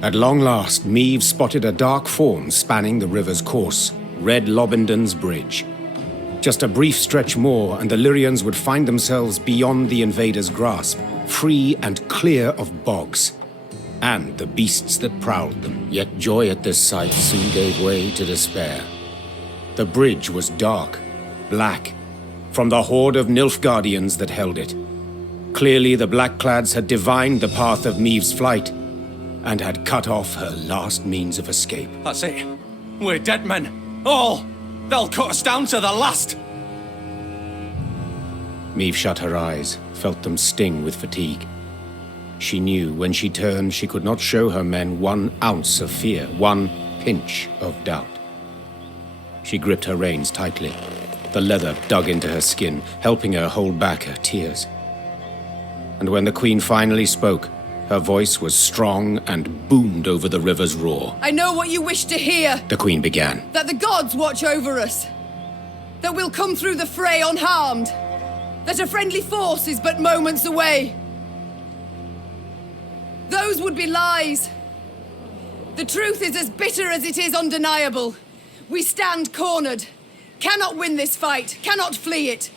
At long last, Meve spotted a dark form spanning the river's course, Red Lobendon's bridge. Just a brief stretch more, and the Lyrians would find themselves beyond the invaders' grasp, free and clear of bogs, and the beasts that prowled them. Yet joy at this sight soon gave way to despair. The bridge was dark, black, from the horde of Nilfgaardians that held it. Clearly the Blackclads had divined the path of Meve's flight, and had cut off her last means of escape. That's it. We're dead men. All! They'll cut us down to the last! Meve shut her eyes, felt them sting with fatigue. She knew when she turned she could not show her men 1 ounce of fear, 1 pinch of doubt. She gripped her reins tightly. The leather dug into her skin, helping her hold back her tears. And when the Queen finally spoke, her voice was strong and boomed over the river's roar. I know what you wish to hear. The Queen began. That the gods watch over us. That we'll come through the fray unharmed. That a friendly force is but moments away. Those would be lies. The truth is as bitter as it is undeniable. We stand cornered. Cannot win this fight. Cannot flee it.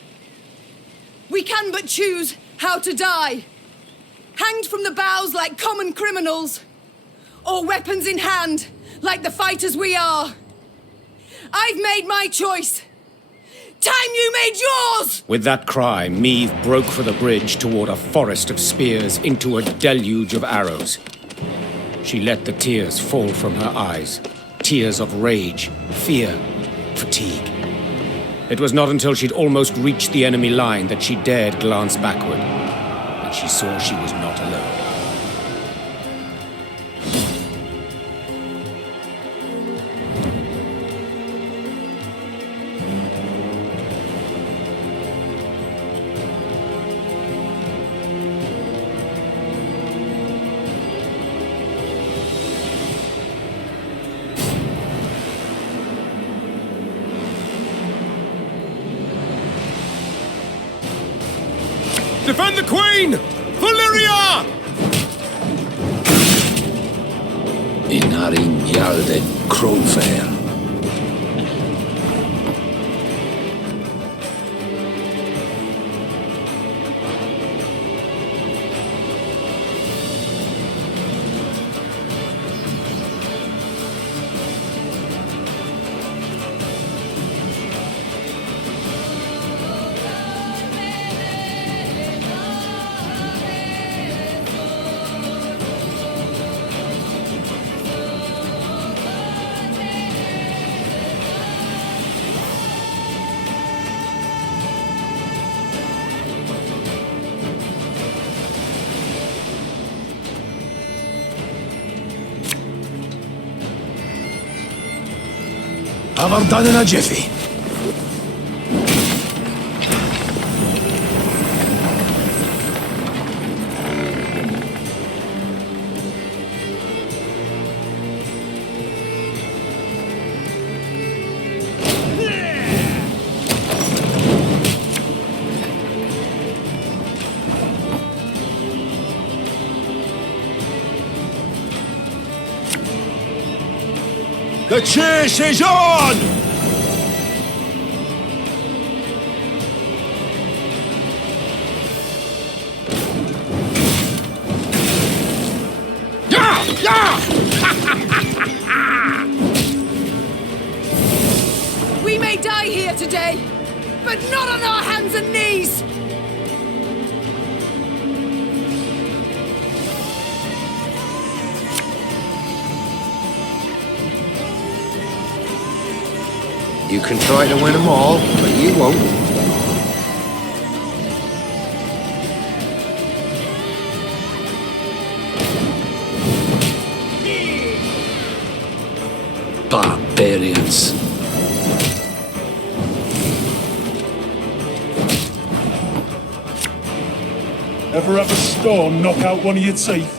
We can but choose how to die. Hanged from the boughs like common criminals, or weapons in hand like the fighters we are. I've made my choice. Time you made yours! With that cry, Meve broke for the bridge toward a forest of spears into a deluge of arrows. She let the tears fall from her eyes. Tears of rage, fear, fatigue. It was not until she'd almost reached the enemy line that she dared glance backward. And she saw she was not alone. Defend the Queen! Valyria! Inarin Yalden Crowfair. Have done in a jiffy. The chase is on! We may die here today, but not on our hands and knees! You can try to win them all, but you won't. Barbarians. Ever have a stone knock out one of your teeth?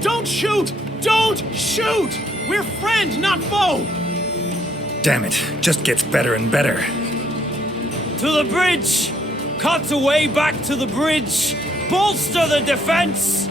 Don't shoot! Don't shoot! We're friend, not foe! Damn it, just gets better and better. To the bridge! Cut the way back to the bridge! Bolster the defense!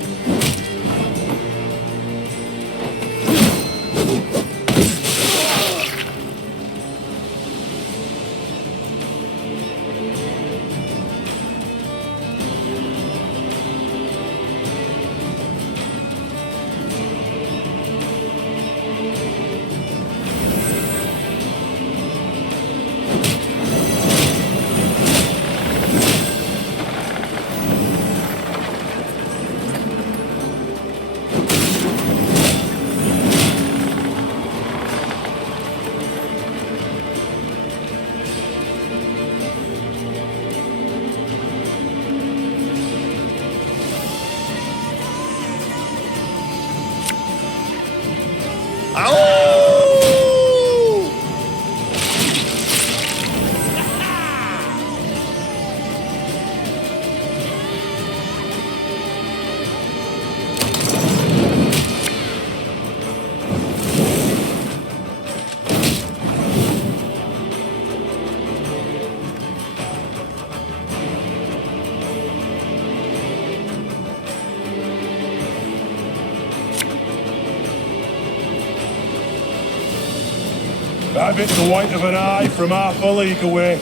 That bit's the white of an eye from half a league away.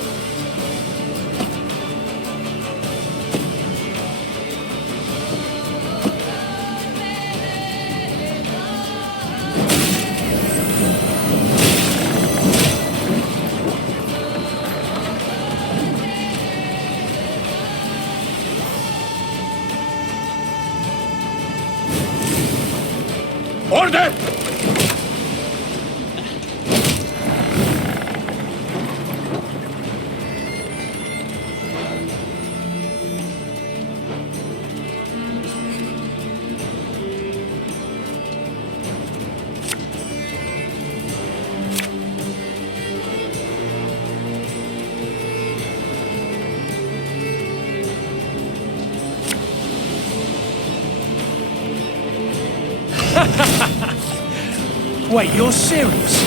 Order! Wait, you're serious?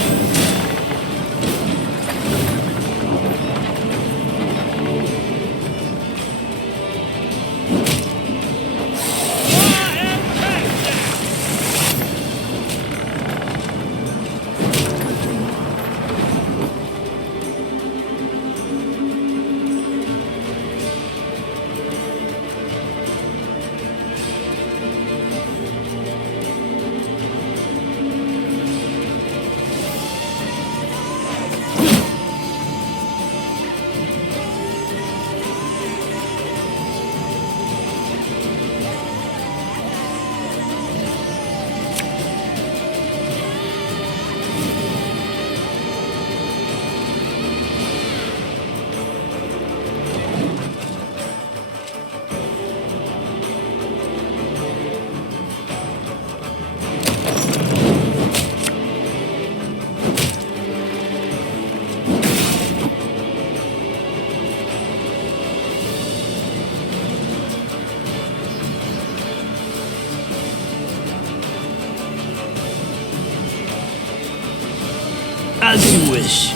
As you wish.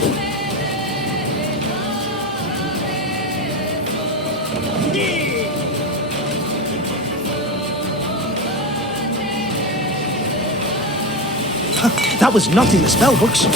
That was not in the spell books.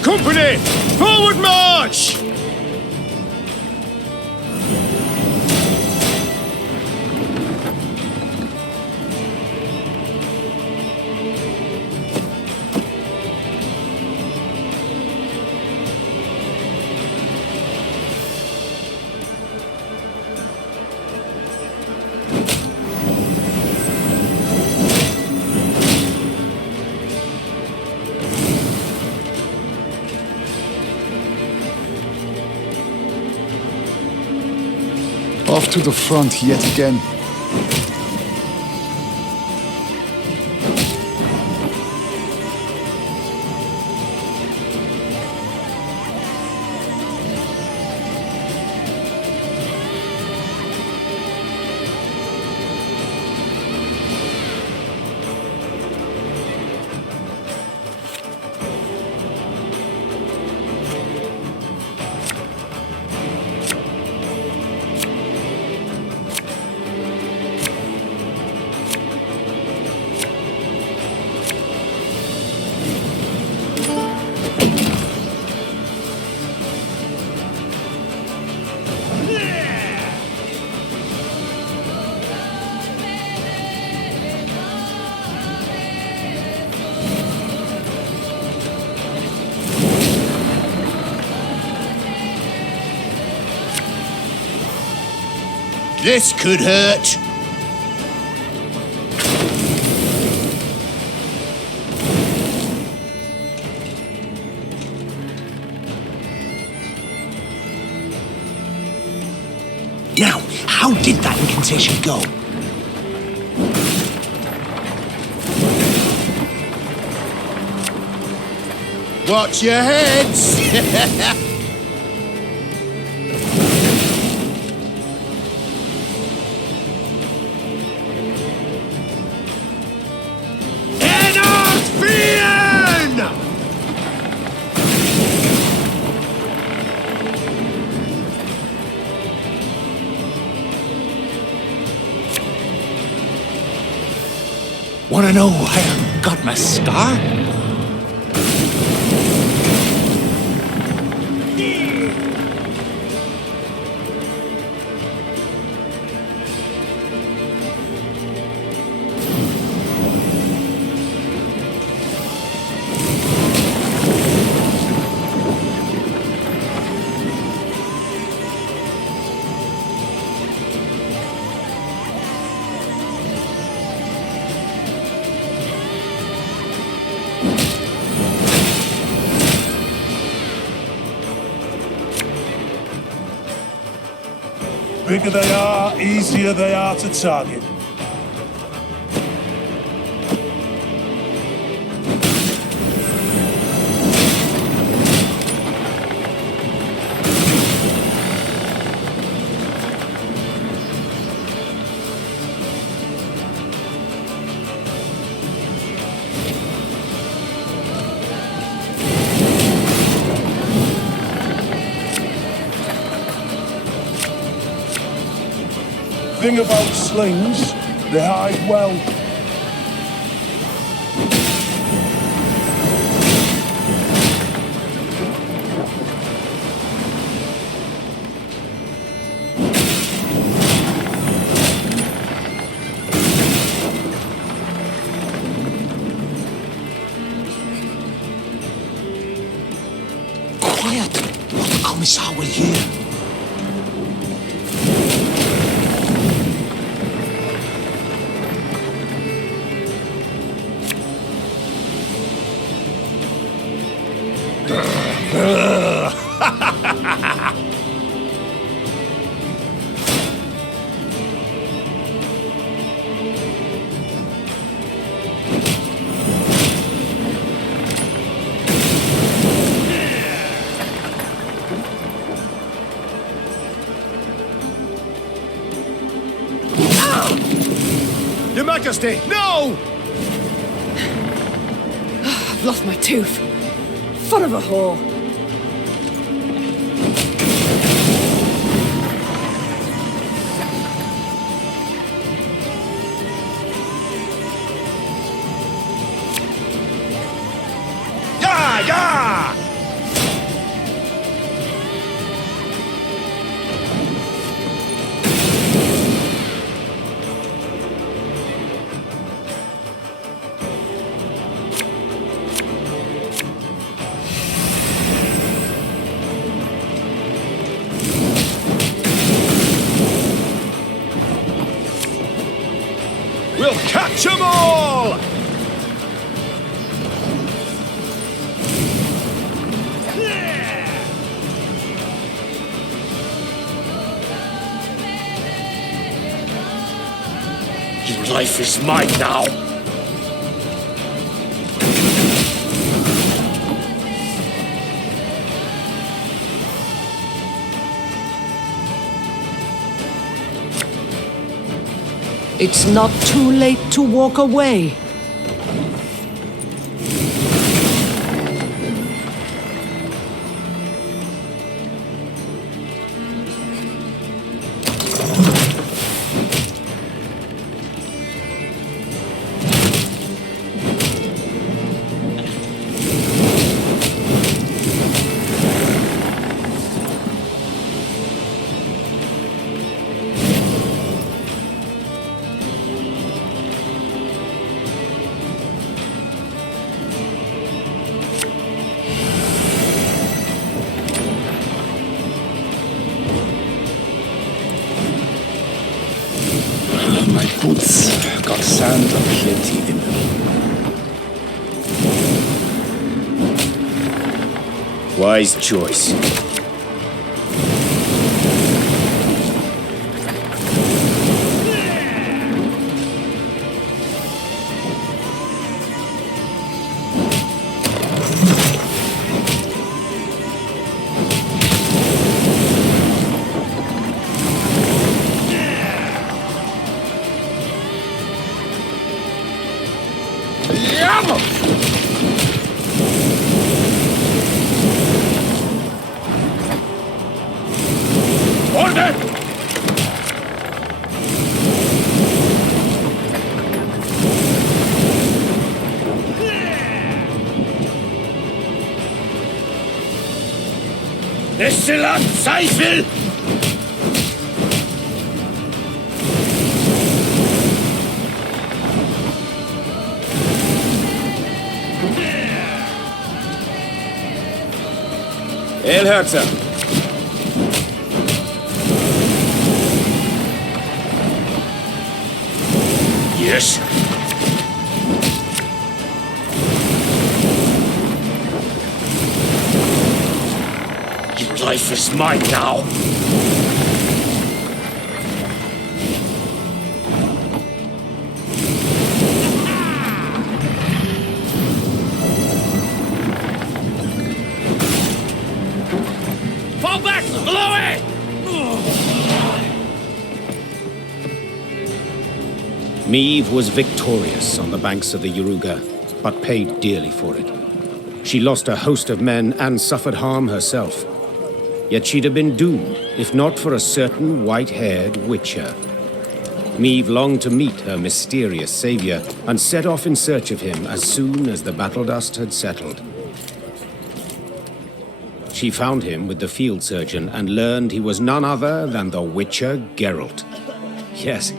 Company! Forward march! Off to the front yet again. This could hurt. Now, how did that incantation go? Watch your heads! Wanna know why I got my scar? Bigger they are, easier they are to target. Thing about slings, they hide well. Quiet! The Commissar will hear. Majesty, no! I've lost my tooth. Foot of a whore. Yeah, yeah! We'll catch 'em all! Your life is mine now. It's not too late to walk away. My boots got sand aplenty in them. Wise choice. Order! Exzellent, Zweifel! Elherzer! Yes. Your life is mine now. Fall back! Below it! Meve was victorious on the banks of the Yaruga, but paid dearly for it. She lost a host of men and suffered harm herself. Yet she'd have been doomed, if not for a certain white-haired witcher. Meve longed to meet her mysterious savior and set off in search of him as soon as the battle dust had settled. She found him with the field surgeon and learned he was none other than the witcher Geralt. Yes,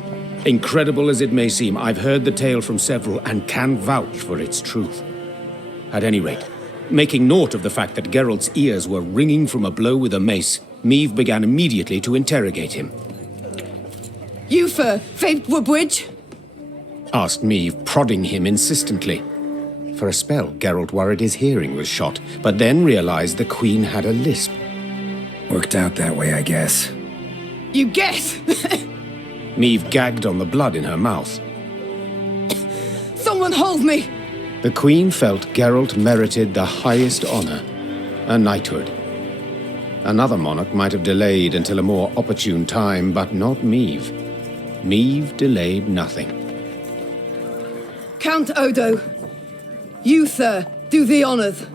incredible as it may seem, I've heard the tale from several and can vouch for its truth. At any rate, making naught of the fact that Geralt's ears were ringing from a blow with a mace, Meve began immediately to interrogate him. You for Thronebreaker? Asked Meve, prodding him insistently. For a spell, Geralt worried his hearing was shot, but then realized the Queen had a lisp. Worked out that way, I guess. You guess? Meve gagged on the blood in her mouth. Someone hold me! The Queen felt Geralt merited the highest honor, a knighthood. Another monarch might have delayed until a more opportune time, but not Meve. Meve delayed nothing. Count Odo, you, sir, do the honors.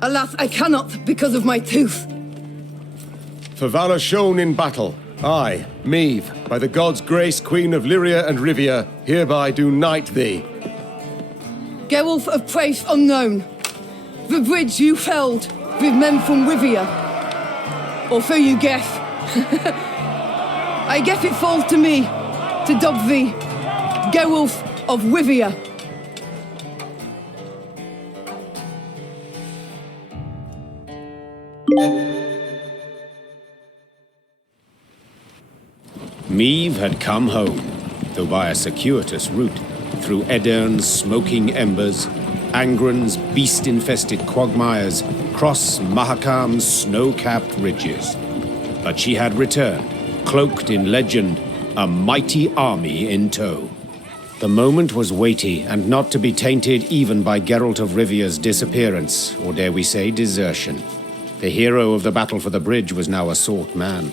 Alas, I cannot because of my tooth. For valor shown in battle, I, Meve, by the gods' grace, Queen of Lyria and Rivia, hereby do knight thee. Geralt of place unknown. The bridge you felled with men from Rivia. Or so you guess. I guess it falls to me to dub thee Geralt of Rivia. Meve had come home, though by a circuitous route, through Edern's smoking embers, Angren's beast-infested quagmires, cross Mahakam's snow-capped ridges. But she had returned, cloaked in legend, a mighty army in tow. The moment was weighty, and not to be tainted even by Geralt of Rivia's disappearance, or dare we say desertion. The hero of the battle for the bridge was now a sought man.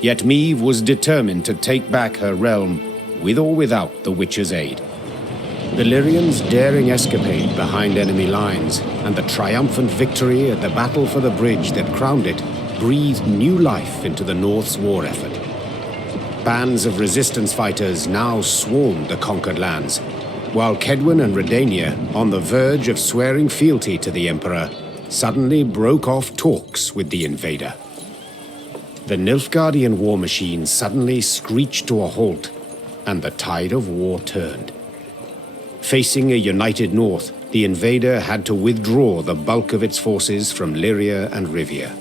Yet Meve was determined to take back her realm, with or without the Witcher's aid. The Lyrians' daring escapade behind enemy lines, and the triumphant victory at the battle for the bridge that crowned it, breathed new life into the North's war effort. Bands of resistance fighters now swarmed the conquered lands, while Kedwen and Redania, on the verge of swearing fealty to the Emperor, suddenly broke off talks with the invader. The Nilfgaardian war machine suddenly screeched to a halt, and the tide of war turned. Facing a united North, the invader had to withdraw the bulk of its forces from Lyria and Rivia.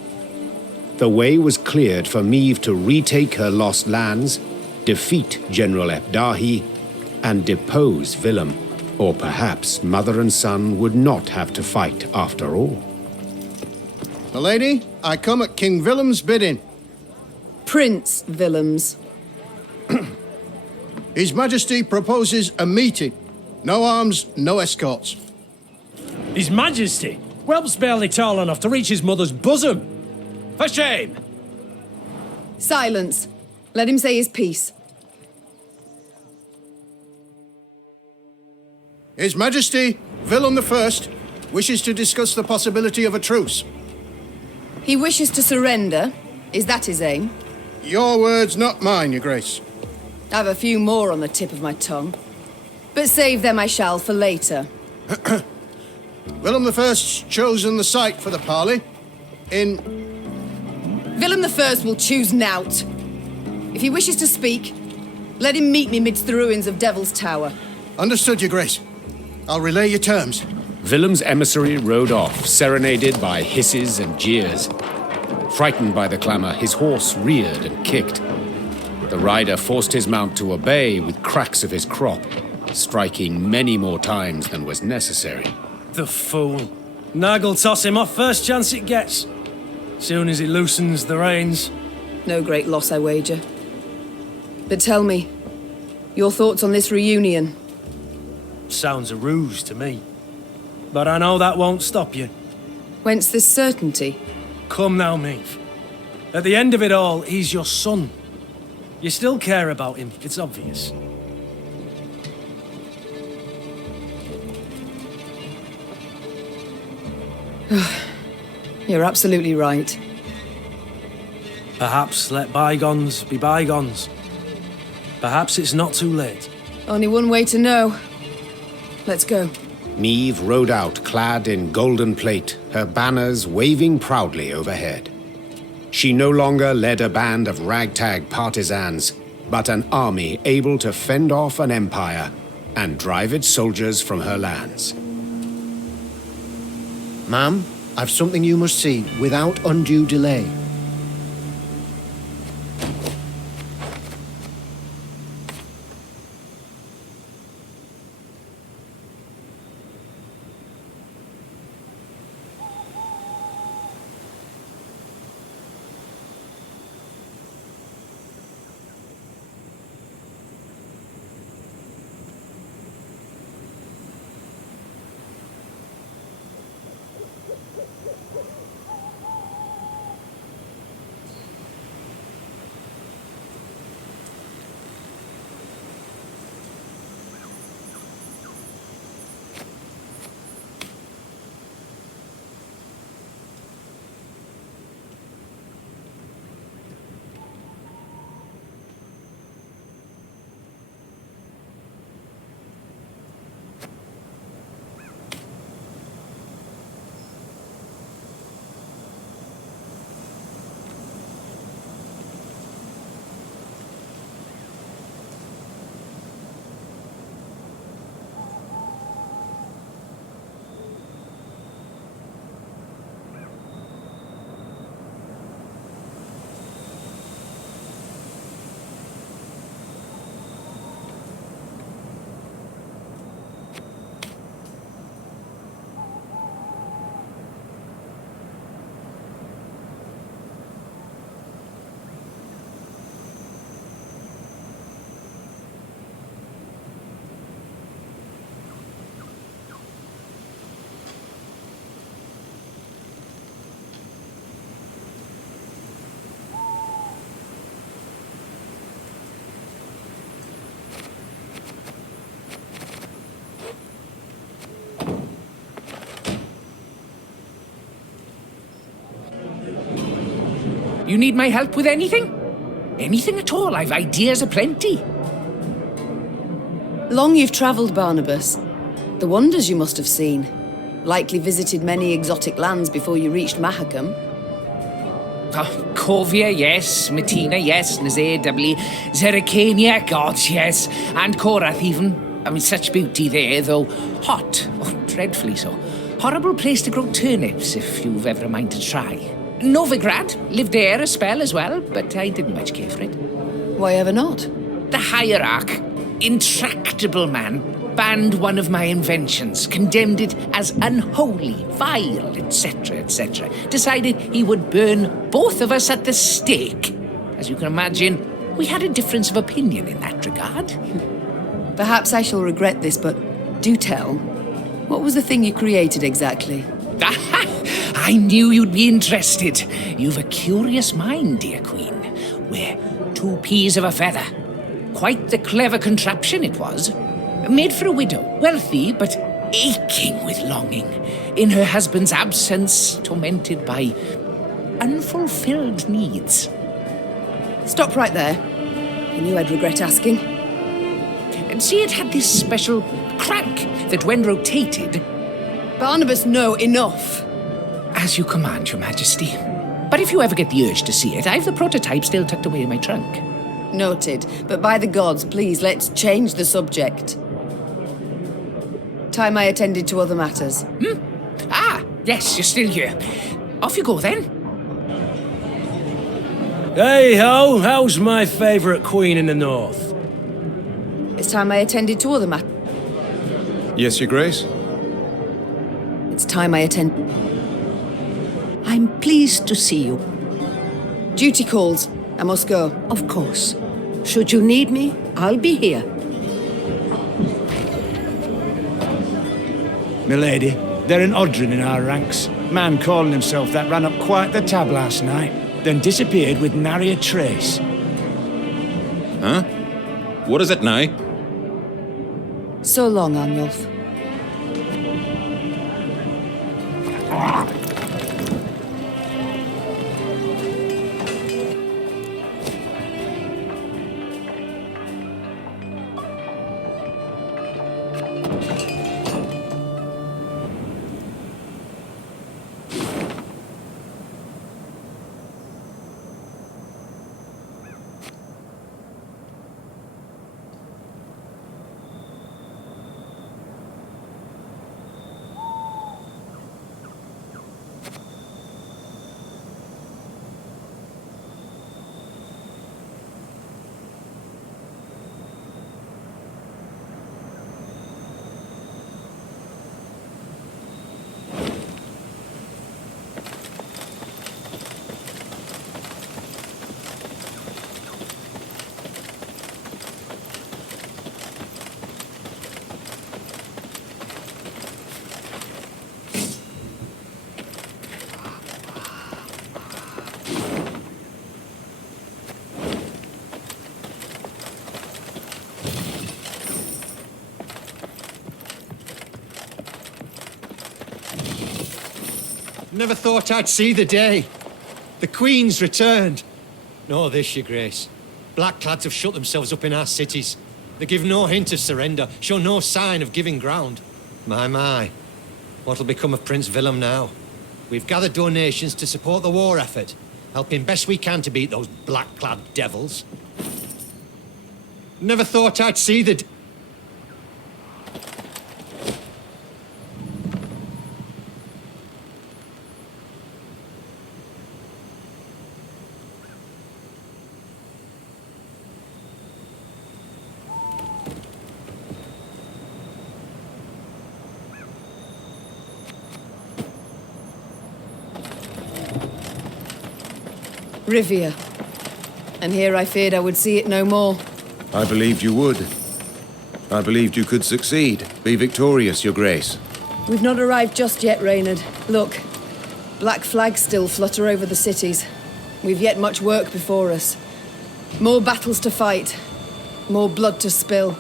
The way was cleared for Meve to retake her lost lands, defeat General Epdahi, and depose Willem. Or perhaps mother and son would not have to fight after all. My lady, I come at King Willem's bidding. Prince Willems. His Majesty proposes a meeting. No arms, no escorts. His Majesty? Whelp's barely tall enough to reach his mother's bosom. For shame! Silence. Let him say his piece. His Majesty, Willem I, wishes to discuss the possibility of a truce. He wishes to surrender. Is that his aim? Your words, not mine, Your Grace. I've a few more on the tip of my tongue. But save them I shall for later. Willem I's chosen the site for the parley. In... Willem I will choose nought. If he wishes to speak, let him meet me midst the ruins of Devil's Tower. Understood, Your Grace. I'll relay your terms. Willem's emissary rode off, serenaded by hisses and jeers. Frightened by the clamor, his horse reared and kicked. The rider forced his mount to obey with cracks of his crop, striking many more times than was necessary. The fool. Nag'll toss him off first chance it gets. Soon as he loosens the reins. No great loss, I wager. But tell me, your thoughts on this reunion? Sounds a ruse to me. But I know that won't stop you. Whence this certainty? Come now, Meve. At the end of it all, he's your son. You still care about him, it's obvious. You're absolutely right. Perhaps let bygones be bygones. Perhaps it's not too late. Only one way to know. Let's go. Meve rode out clad in golden plate, her banners waving proudly overhead. She no longer led a band of ragtag partisans, but an army able to fend off an empire and drive its soldiers from her lands. Ma'am, I've something you must see without undue delay. You need my help with anything? Anything at all. I've ideas aplenty. Long you've travelled, Barnabas. The wonders you must have seen. Likely visited many exotic lands before you reached Mahakam. Oh, Corvia, yes. Matina, yes. Nazir, doubly. Zericania, gods, yes. And Korath, even. I mean, such beauty there, though hot. Oh, dreadfully so. Horrible place to grow turnips, if you've ever a mind to try. Novigrad, lived there a spell as well, but I didn't much care for it. Why ever not? The hierarch, intractable man, banned one of my inventions, condemned it as unholy, vile, etc., etc. Decided he would burn both of us at the stake. As you can imagine, we had a difference of opinion in that regard. Perhaps I shall regret this, but do tell. What was the thing you created exactly? I knew you'd be interested. You've a curious mind, dear Queen. We're 2 peas of a feather. Quite the clever contraption it was. Made for a widow, wealthy but aching with longing. In her husband's absence, tormented by unfulfilled needs. Stop right there. I knew I'd regret asking. And see, it had this special crank that when rotated... Barnabas, no, enough. As you command, Your Majesty. But if you ever get the urge to see it, I've the prototype still tucked away in my trunk. Noted. But by the gods, please, let's change the subject. Time I attended to other matters. Ah, yes, you're still here. Off you go, then. Hey-ho, how's my favourite queen in the north? It's time I attended to other matters. Yes, Your Grace? It's time I attend... I'm pleased to see you. Duty calls. I must go. Of course. Should you need me, I'll be here. Milady, they're an Odrin in our ranks. Man calling himself that ran up quite the tab last night, then disappeared with nary a trace. Huh? What is it now? So long, Arnulf. Never thought I'd see the day. The Queen's returned. Nor this, Your Grace. Blackclads have shut themselves up in our cities. They give no hint of surrender, show no sign of giving ground. My. What'll become of Prince Willem now? We've gathered donations to support the war effort, helping best we can to beat those black-clad devils. Never thought I'd see the... Rivia. And here I feared I would see it no more. I believed you would. I believed you could succeed. Be victorious, Your Grace. We've not arrived just yet, Reynard. Look, black flags still flutter over the cities. We've yet much work before us. More battles to fight. More blood to spill.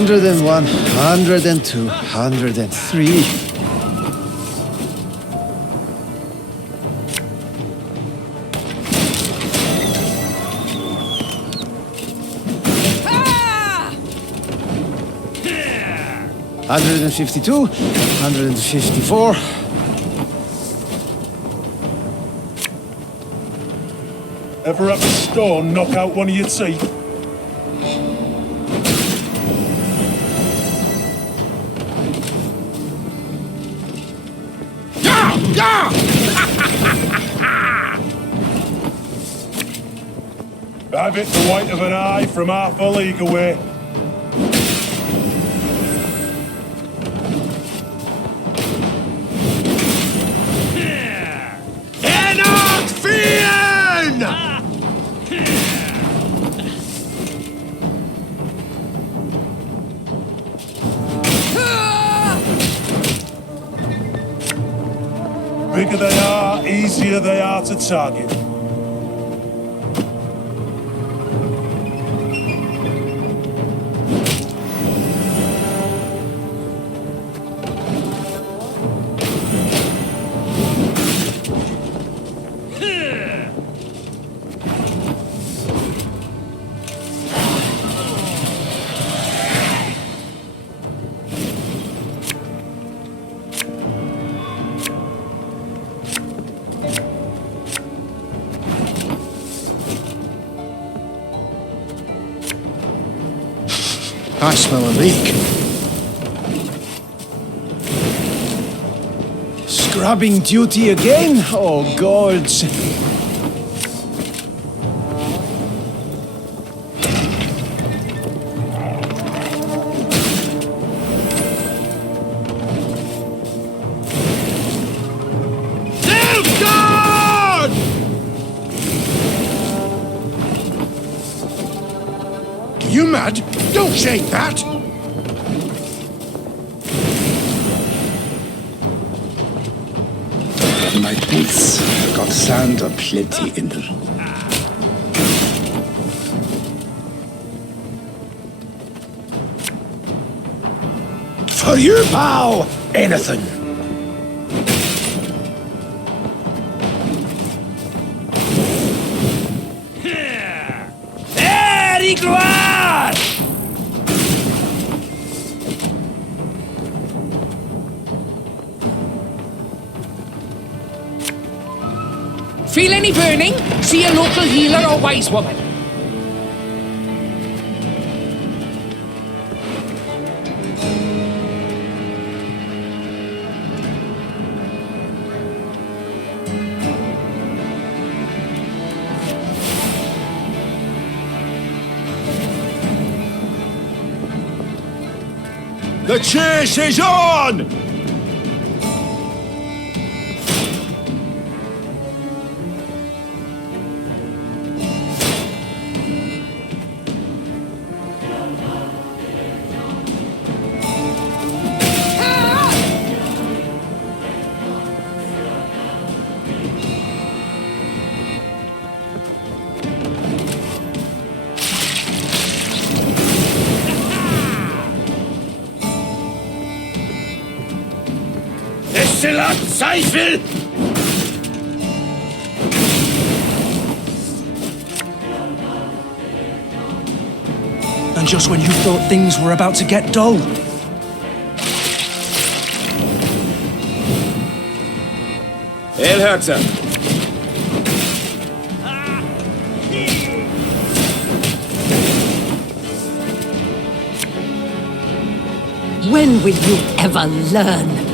101, 102, 103. Ah! 152, 154. Ever have a stone knock out one of your teeth? I've hit the white of an eye from half a league away. Bigger they are, easier they are to target. I smell a leak. Scrubbing duty again? Oh, gods. You mad? Don't shake that! My boots got sand aplenty in them. For you, pal, anything. There, gloire! Feel any burning? See a local healer or wise woman. The chase is on! Exzellent Zweifel! And just when you thought things were about to get dull. Elherzer! When will you ever learn?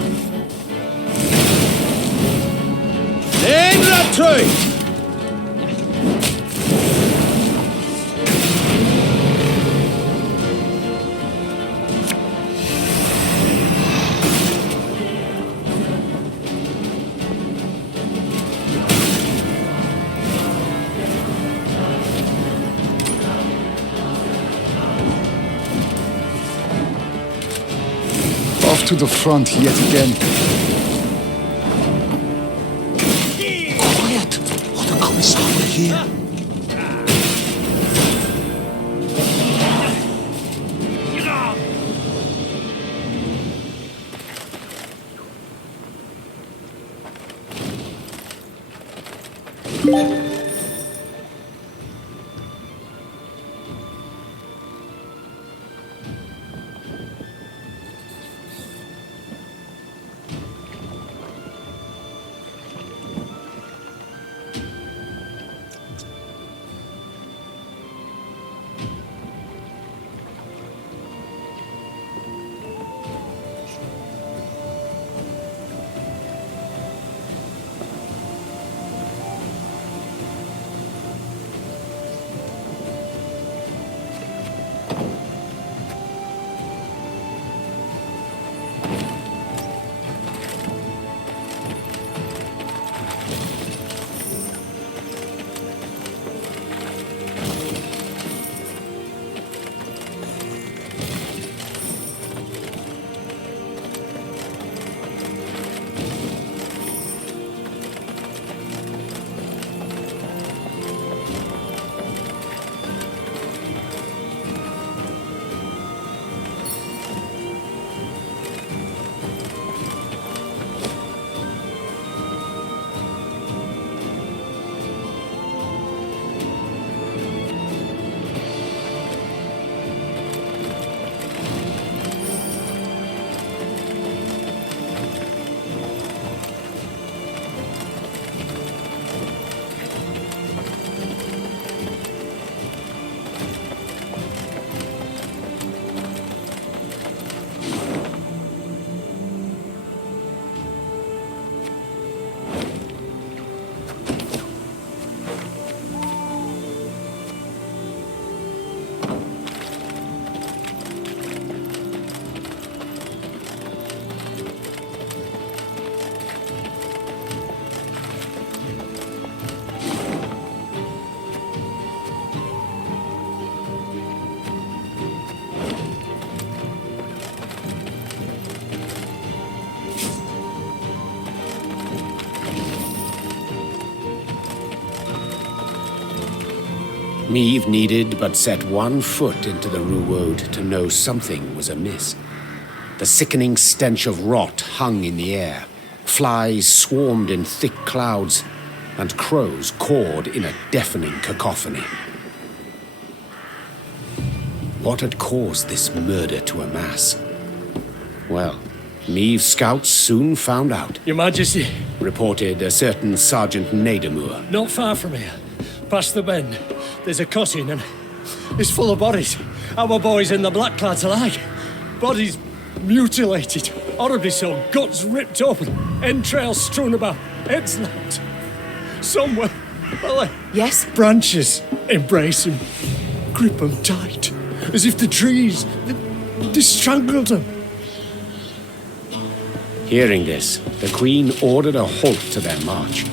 In retreat! Off to the front yet again. Quiet, or the commissar will hear. Niamh needed but set one foot into the Ruwode to know something was amiss. The sickening stench of rot hung in the air. Flies swarmed in thick clouds, and crows cawed in a deafening cacophony. What had caused this murder to amass? Well, Niamh's scouts soon found out. Your Majesty, reported a certain Sergeant Nadamur. not far from here, past the bend, there's a cutting and it's full of bodies. Our boys and the blackclads alike. Bodies mutilated, horribly so, guts ripped open, entrails strewn about, heads lopped. Somewhere, well, yes? Branches embrace him, grip them tight, as if the trees, they strangled them. Hearing this, the Queen ordered a halt to their march.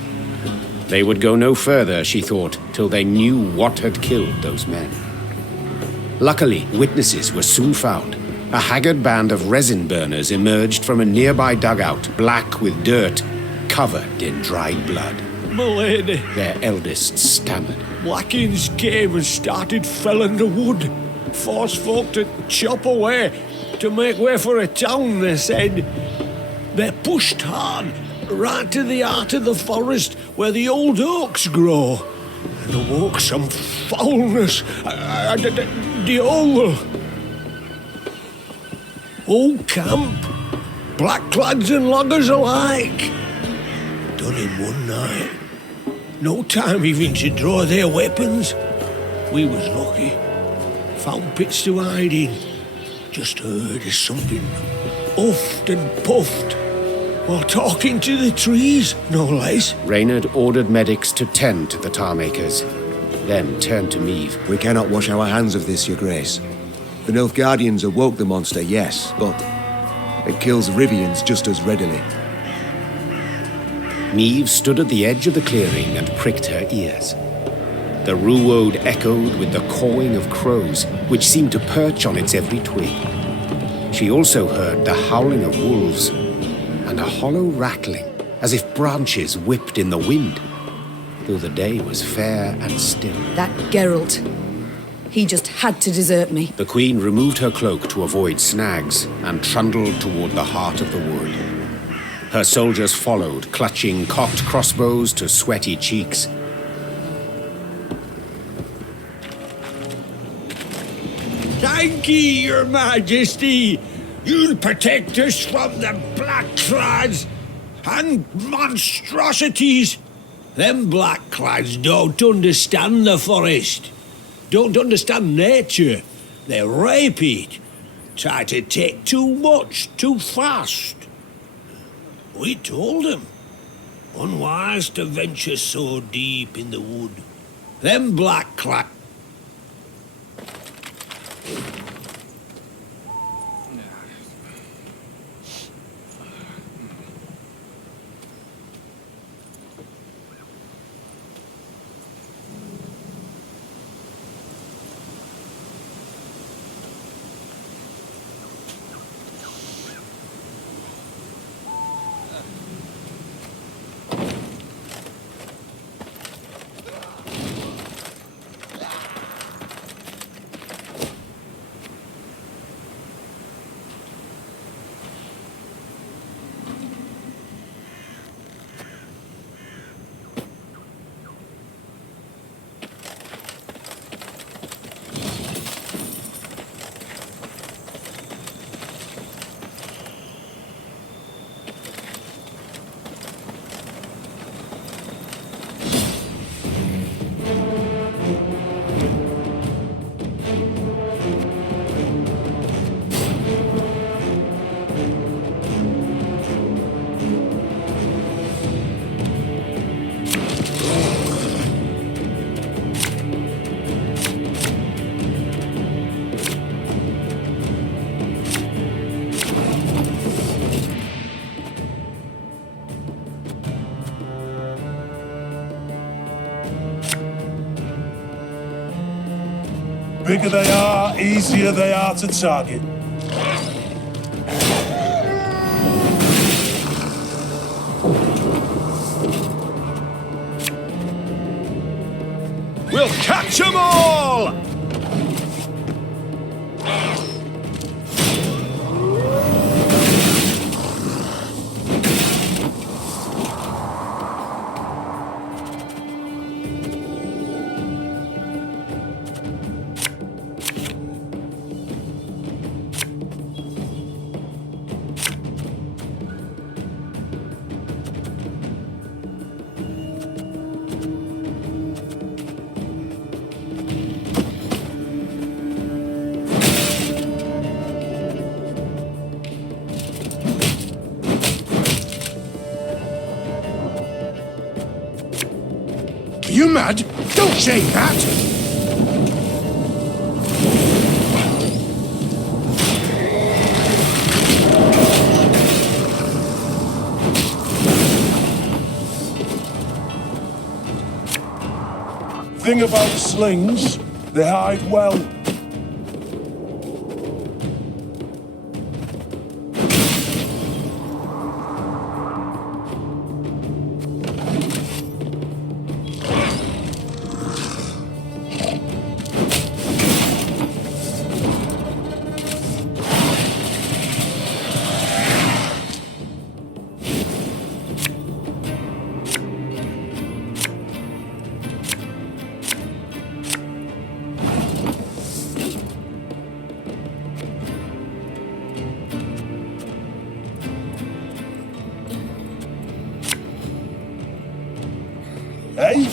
They would go no further, she thought, till they knew what had killed those men. Luckily, witnesses were soon found. A haggard band of resin burners emerged from a nearby dugout, black with dirt, covered in dried blood. My lady, their eldest stammered. Blackins came and started felling the wood. Forced folk to chop away, to make way for a town, they said. They pushed hard, right to the heart of the forest where the old oaks grow, and awoke some foulness. The whole camp, blackclads and loggers alike, done in one night. No time even to draw their weapons. We was lucky. Found pits to hide in. Just heard of something huffed and puffed while talking to the trees, no less. Reynard ordered medics to tend to the tar-makers, then turned to Niamh. We cannot wash our hands of this, Your Grace. The Nilfgaardians awoke the monster, yes, but it kills Rivians just as readily. Niamh stood at the edge of the clearing and pricked her ears. The Ruwode echoed with the cawing of crows, which seemed to perch on its every twig. She also heard the howling of wolves and a hollow rattling, as if branches whipped in the wind, though the day was fair and still. That Geralt. He just had to desert me. The Queen removed her cloak to avoid snags and trundled toward the heart of the wood. Her soldiers followed, clutching cocked crossbows to sweaty cheeks. ye, your majesty. You'll protect us from the blackclads and monstrosities. Them blackclads don't understand the forest. Don't understand nature. They rape it. Try to take too much, too fast. We told them. Unwise to venture so deep in the wood. Them blackclads. Bigger they are, easier they are to target. We'll catch 'em all! Are you mad? Don't say that! Thing about slings, they hide well. Hey?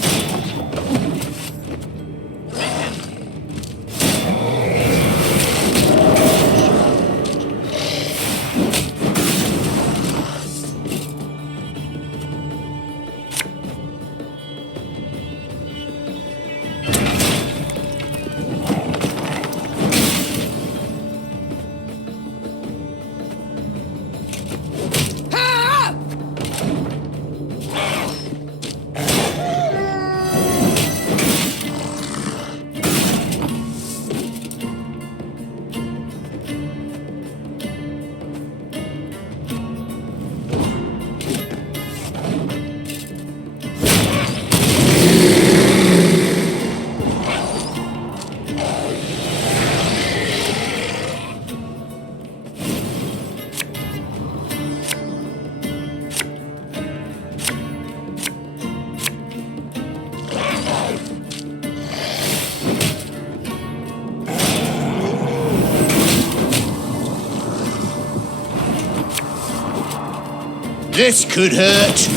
This could hurt.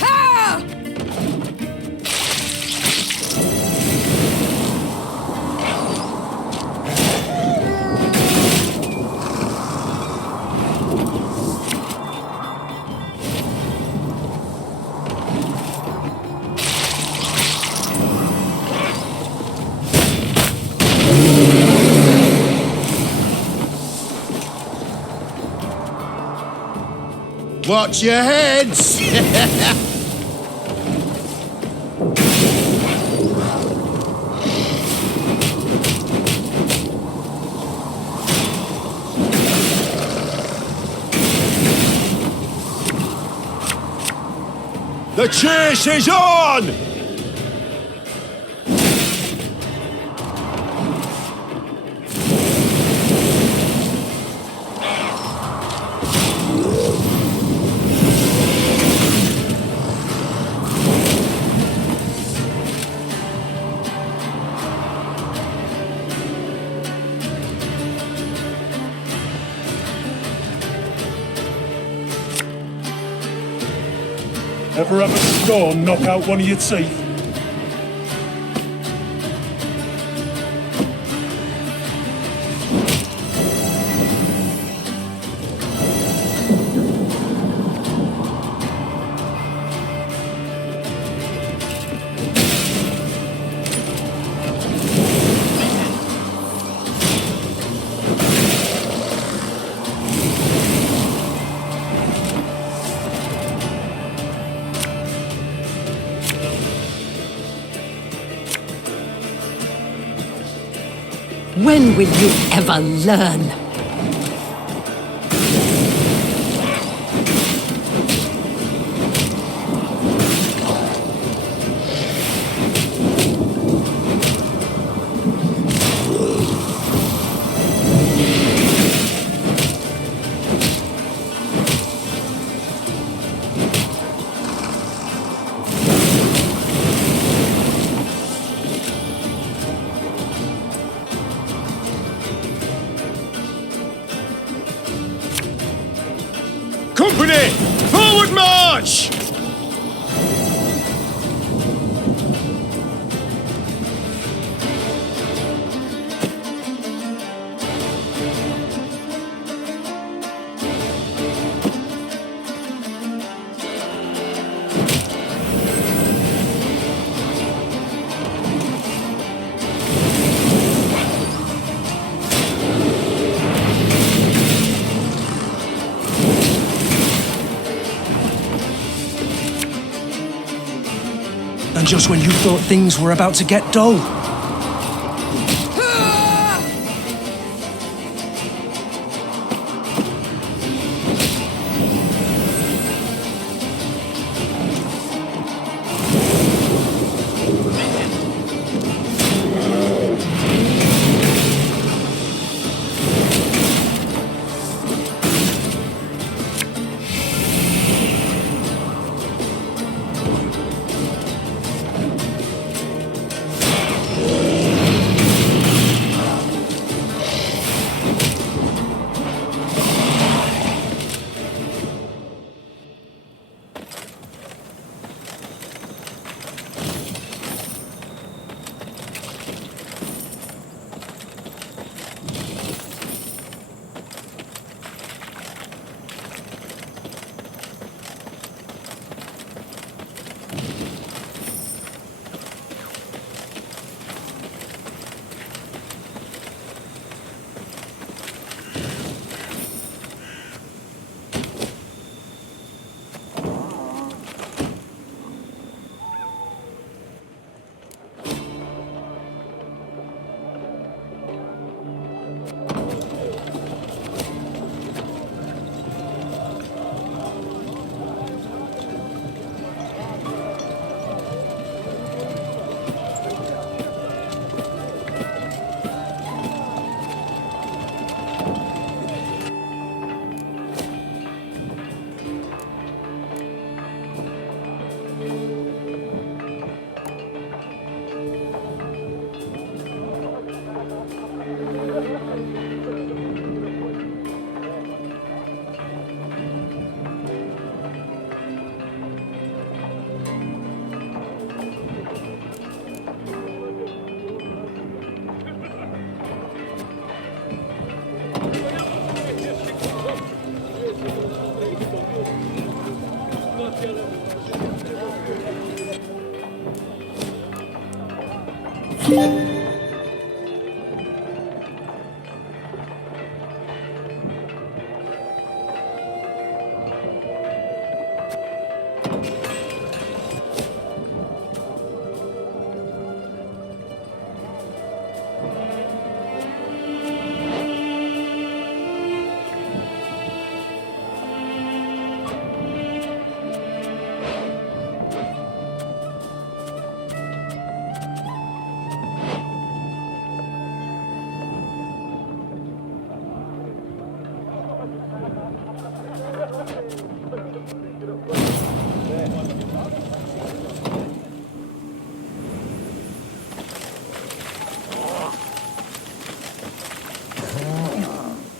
Ha! Watch your heads! The chase is on! Ever have a storm knock out one of your teeth? When will you ever learn? Company! Forward march! And just when you thought things were about to get dull.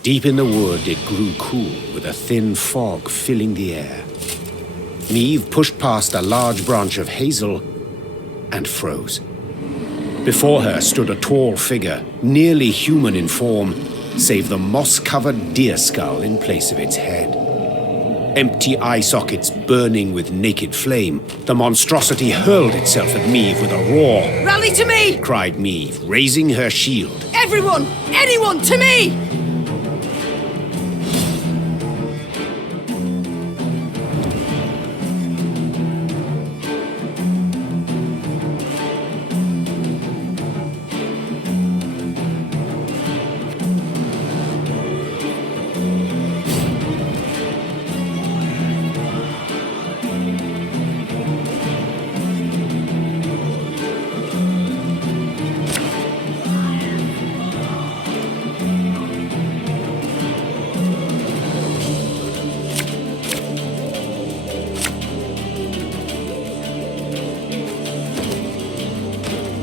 Deep in the wood, it grew cool, with a thin fog filling the air. Niamh pushed past a large branch of hazel and froze. Before her stood a tall figure, nearly human in form, save the moss-covered deer skull in place of its head. Empty eye sockets burning with naked flame, the monstrosity hurled itself at Niamh with a roar. Rally to me! Cried Niamh, raising her shield. Everyone! Anyone! To me!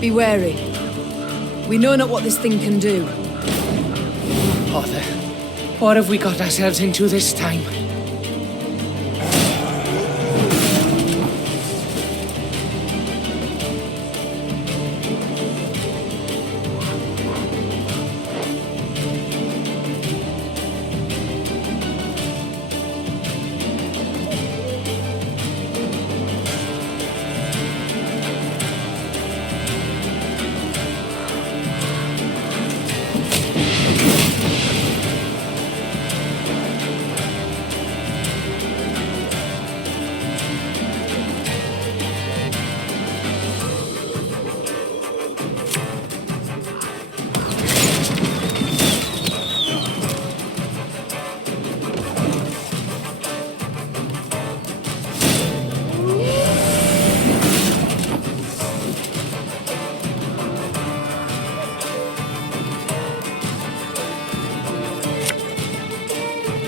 Be wary. We know not what this thing can do. Bother. What have we got ourselves into this time?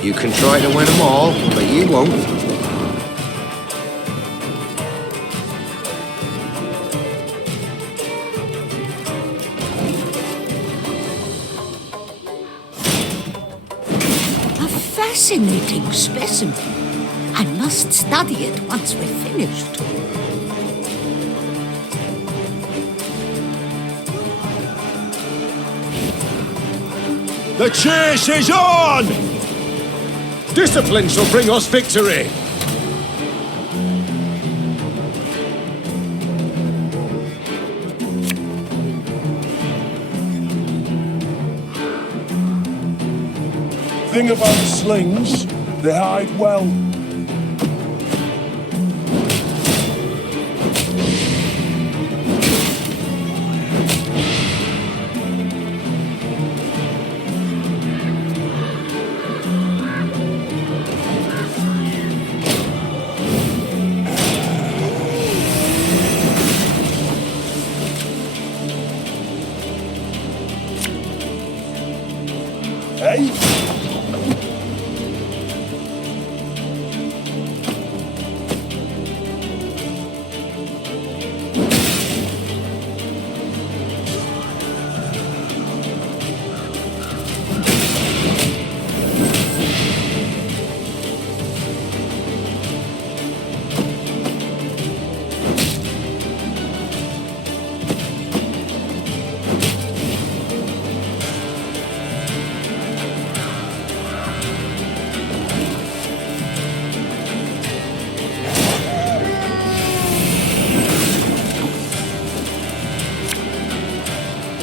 You can try to win them all, but you won't. A fascinating specimen. I must study it once we're finished. The chase is on! Discipline shall bring us victory! Thing about slings, they hide well. Hey?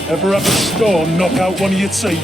Ever have a storm knock out one of your teeth?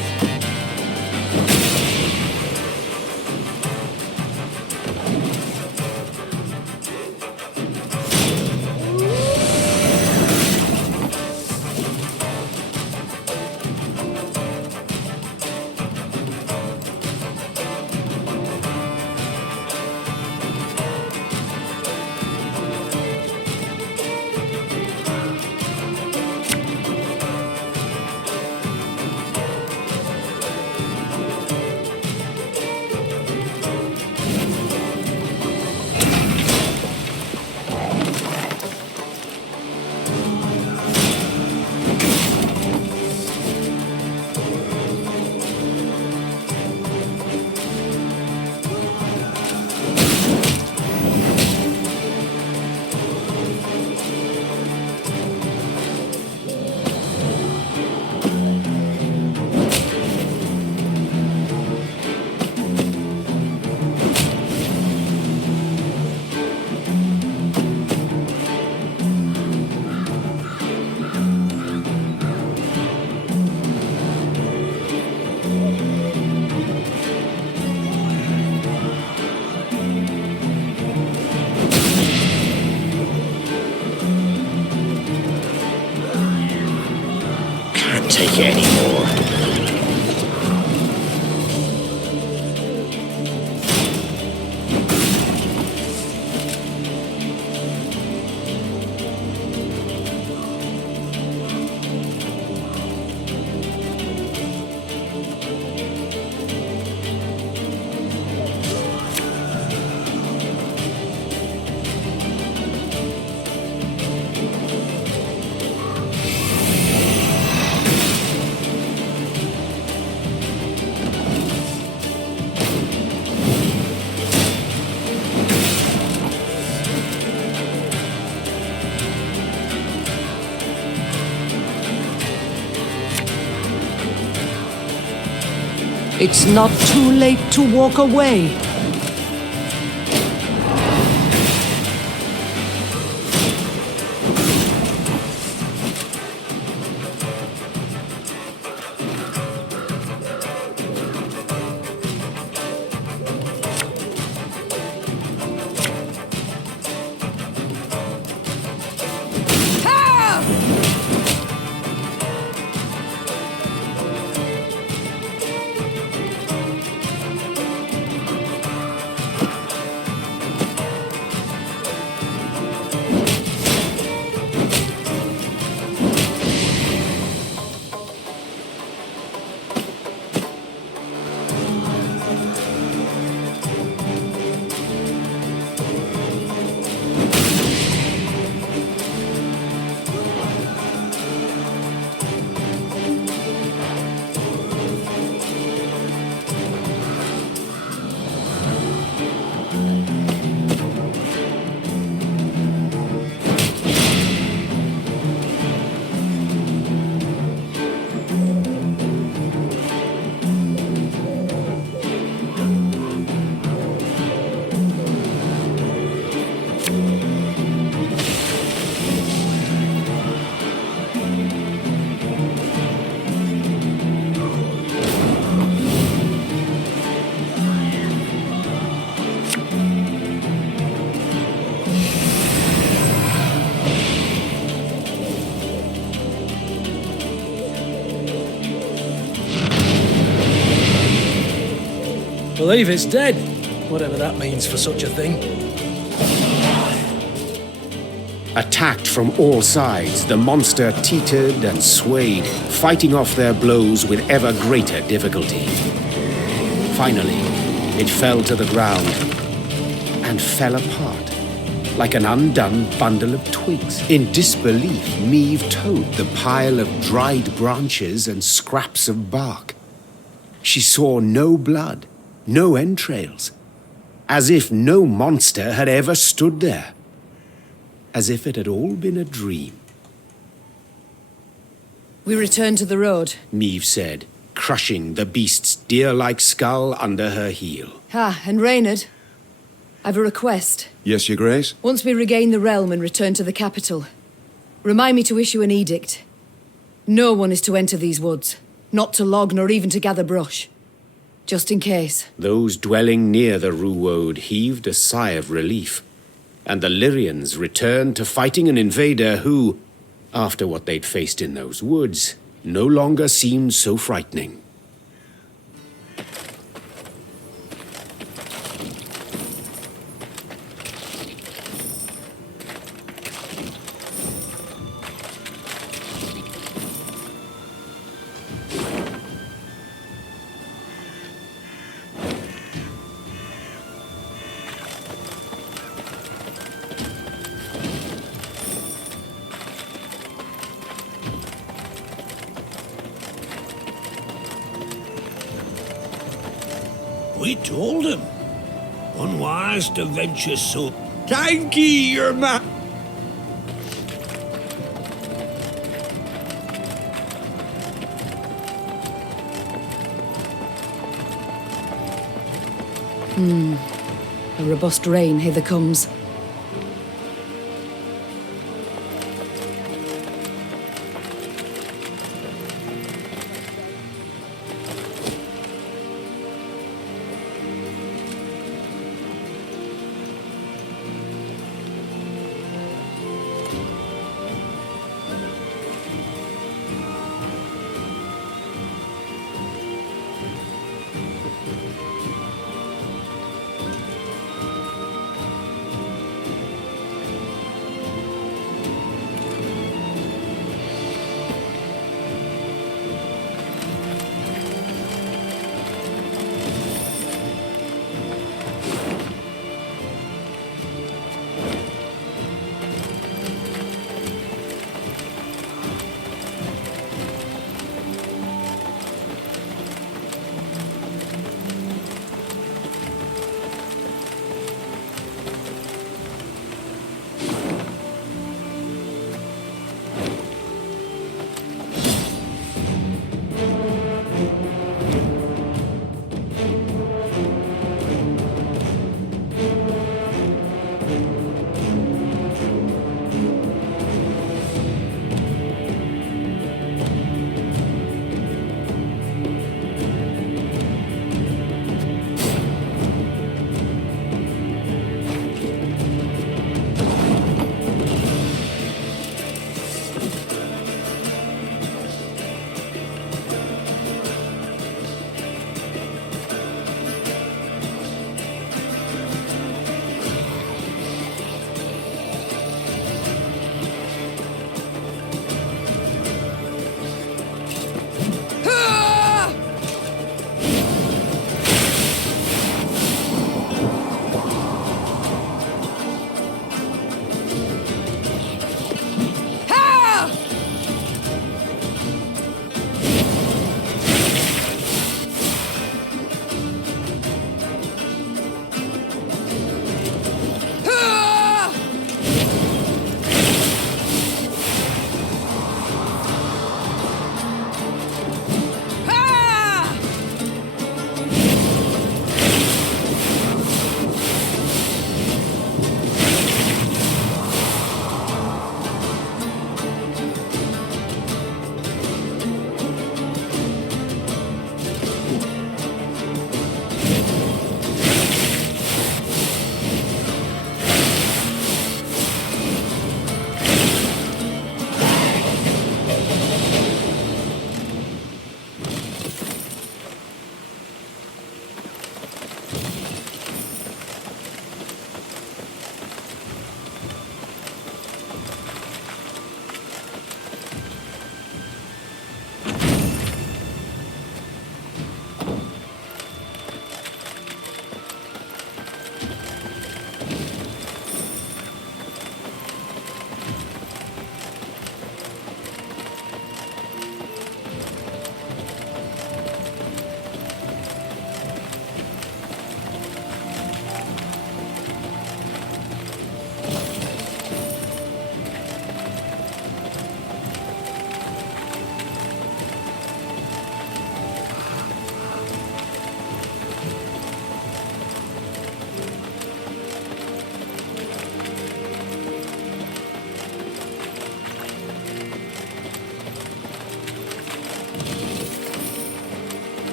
anymore. It's not too late to walk away. Believe it's dead, whatever that means for such a thing. Attacked from all sides, the monster teetered and swayed, fighting off their blows with ever greater difficulty. Finally, it fell to the ground and fell apart, like an undone bundle of twigs. In disbelief, Meve towed the pile of dried branches and scraps of bark. She saw no blood, no entrails, as if no monster had ever stood there, as if it had all been a dream. We return to the road. Meve said, crushing the beast's deer-like skull under her heel. Ah, and Reynard, I've a request. Yes, Your Grace? Once we regain the realm and return to the capital, remind me to issue an edict. No one is to enter these woods, not to log nor even to gather brush. Just in case. Those dwelling near the Ruwode heaved a sigh of relief, and the Lyrians returned to fighting an invader who, after what they'd faced in those woods, no longer seemed so frightening. We told him. Unwise to venture so. Thank ye, your man. A robust rain hither comes.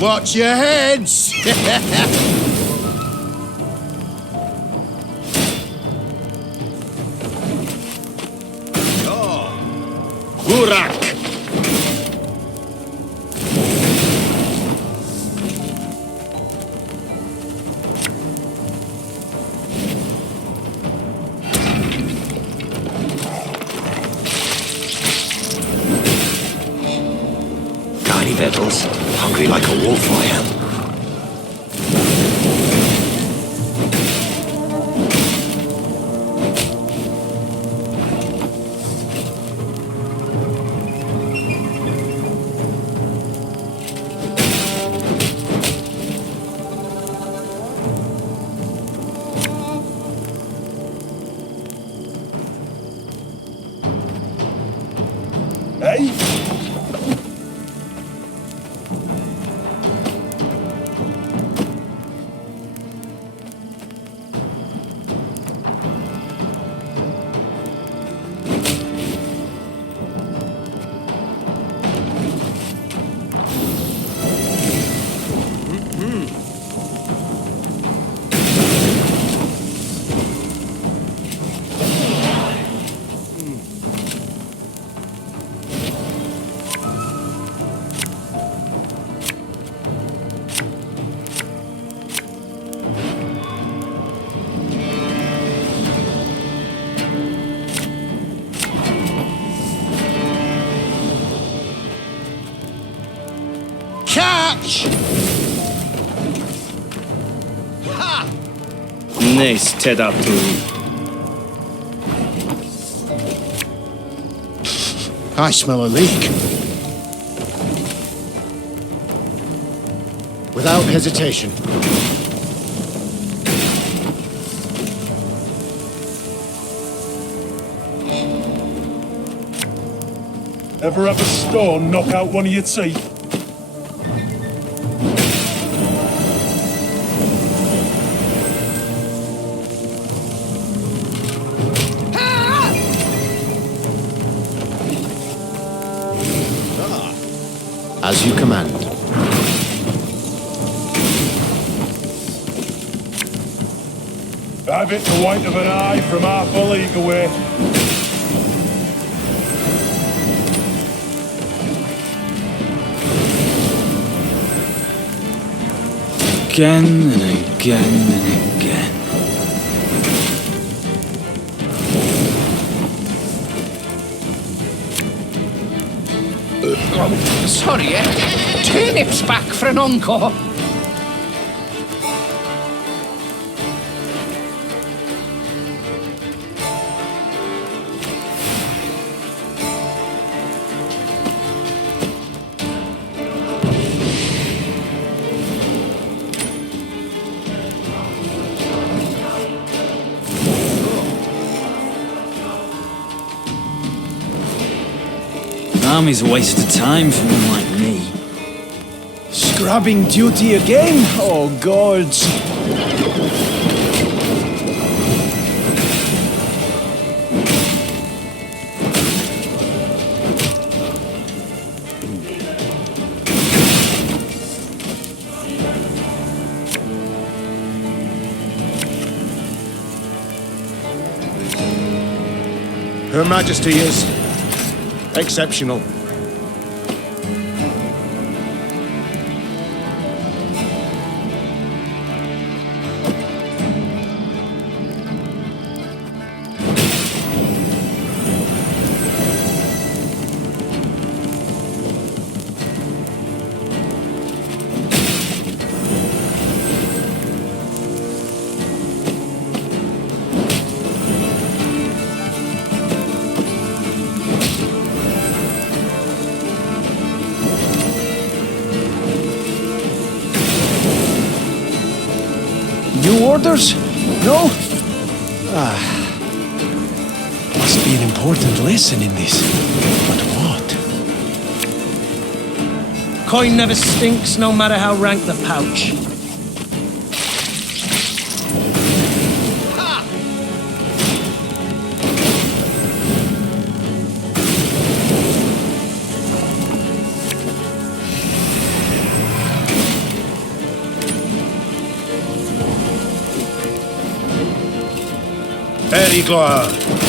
Watch your heads! Burak! Got any victuals? Hungry like a wolf I am. Hey? Catch! Nice teda tu. I smell a leak. Without hesitation. Ever have a stone knock out one of your teeth? As you command. I've hit the white of an eye from half a league away. Again and again and again. Oh, sorry, turnips back for an encore. Army's a waste of time for one like me. Scrubbing duty again? Oh, gods. Her Majesty is exceptional. New orders? No? Must be an important lesson in this. But what? Coin never stinks, no matter how rank the pouch. Very glad.